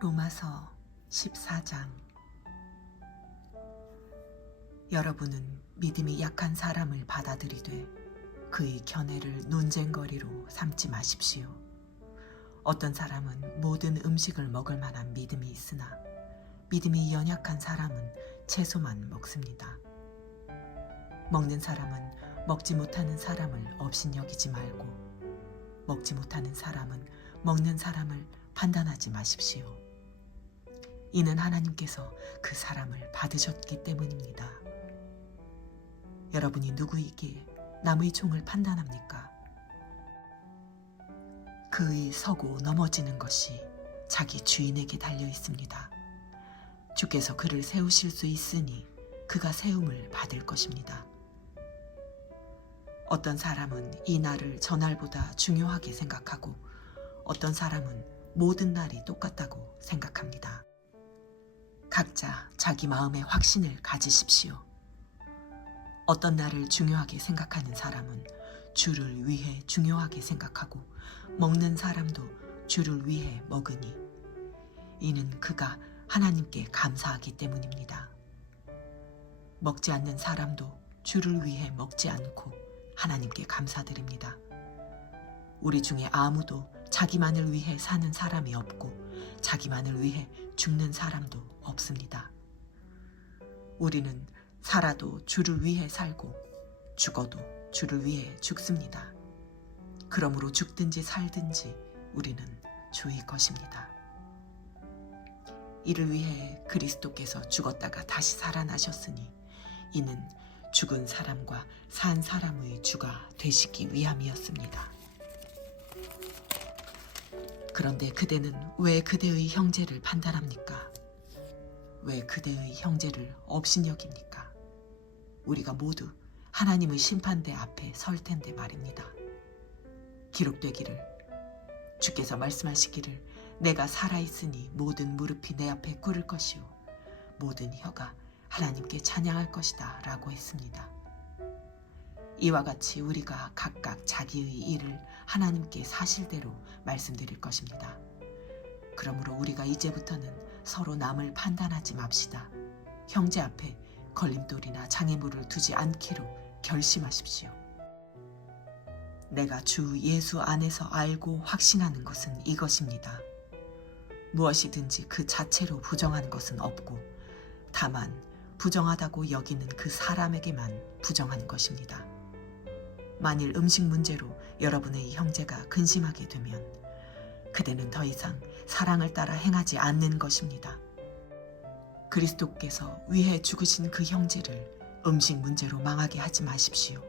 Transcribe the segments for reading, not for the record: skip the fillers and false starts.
로마서 14장. 여러분은 믿음이 약한 사람을 받아들이되 그의 견해를 논쟁거리로 삼지 마십시오. 어떤 사람은 모든 음식을 먹을 만한 믿음이 있으나 믿음이 연약한 사람은 채소만 먹습니다. 먹는 사람은 먹지 못하는 사람을 업신여기지 말고 먹지 못하는 사람은 먹는 사람을 판단하지 마십시오. 이는 하나님께서 그 사람을 받으셨기 때문입니다. 여러분이 누구이기에 남의 종을 판단합니까? 그의 서고 넘어지는 것이 자기 주인에게 달려 있습니다. 주께서 그를 세우실 수 있으니 그가 세움을 받을 것입니다. 어떤 사람은 이 날을 저날보다 중요하게 생각하고 어떤 사람은 모든 날이 똑같다고 생각합니다. 각자 자기 마음의 확신을 가지십시오. 어떤 날을 중요하게 생각하는 사람은 주를 위해 중요하게 생각하고 먹는 사람도 주를 위해 먹으니 이는 그가 하나님께 감사하기 때문입니다. 먹지 않는 사람도 주를 위해 먹지 않고 하나님께 감사드립니다. 우리 중에 아무도 자기만을 위해 사는 사람이 없고 자기만을 위해 죽는 사람도 없습니다. 우리는 살아도 주를 위해 살고 죽어도 주를 위해 죽습니다. 그러므로 죽든지 살든지 우리는 주의 것입니다. 이를 위해 그리스도께서 죽었다가 다시 살아나셨으니 이는 죽은 사람과 산 사람의 주가 되시기 위함이었습니다. 그런데 그대는 왜 그대의 형제를 판단합니까? 왜 그대의 형제를 업신여깁니까? 우리가 모두 하나님의 심판대 앞에 설 텐데 말입니다. 기록되기를 주께서 말씀하시기를 내가 살아있으니 모든 무릎이 내 앞에 꿇을 것이요 모든 혀가 하나님께 찬양할 것이다 라고 했습니다. 이와 같이 우리가 각각 자기의 일을 하나님께 사실대로 말씀드릴 것입니다. 그러므로 우리가 이제부터는 서로 남을 판단하지 맙시다. 형제 앞에 걸림돌이나 장애물을 두지 않기로 결심하십시오. 내가 주 예수 안에서 알고 확신하는 것은 이것입니다. 무엇이든지 그 자체로 부정하는 것은 없고 다만 부정하다고 여기는 그 사람에게만 부정한 것입니다. 만일 음식 문제로 여러분의 형제가 근심하게 되면 그대는 더 이상 사랑을 따라 행하지 않는 것입니다. 그리스도께서 위해 죽으신 그 형제를 음식 문제로 망하게 하지 마십시오.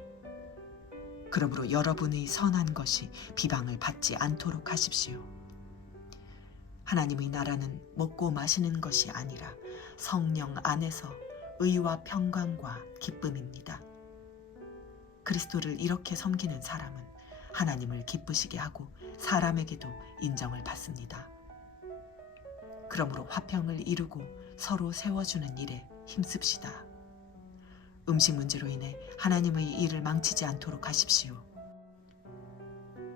그러므로 여러분의 선한 것이 비방을 받지 않도록 하십시오. 하나님의 나라는 먹고 마시는 것이 아니라 성령 안에서 의와 평강과 기쁨입니다. 그리스도를 이렇게 섬기는 사람은 하나님을 기쁘시게 하고 사람에게도 인정을 받습니다. 그러므로 화평을 이루고 서로 세워주는 일에 힘씁시다. 음식 문제로 인해 하나님의 일을 망치지 않도록 하십시오.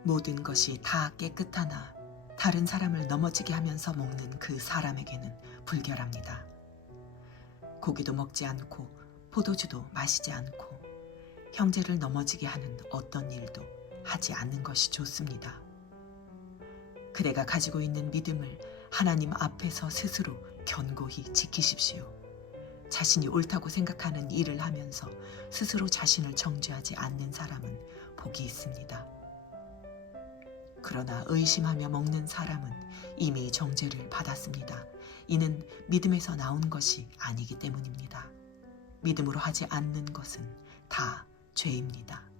모든 것이 다 깨끗하나 다른 사람을 넘어지게 하면서 먹는 그 사람에게는 불결합니다. 고기도 먹지 않고 포도주도 마시지 않고 형제를 넘어지게 하는 어떤 일도 하지 않는 것이 좋습니다. 그대가 가지고 있는 믿음을 하나님 앞에서 스스로 견고히 지키십시오. 자신이 옳다고 생각하는 일을 하면서 스스로 자신을 정죄하지 않는 사람은 복이 있습니다. 그러나 의심하며 먹는 사람은 이미 정죄를 받았습니다. 이는 믿음에서 나온 것이 아니기 때문입니다. 믿음으로 하지 않는 것은 다 죄입니다.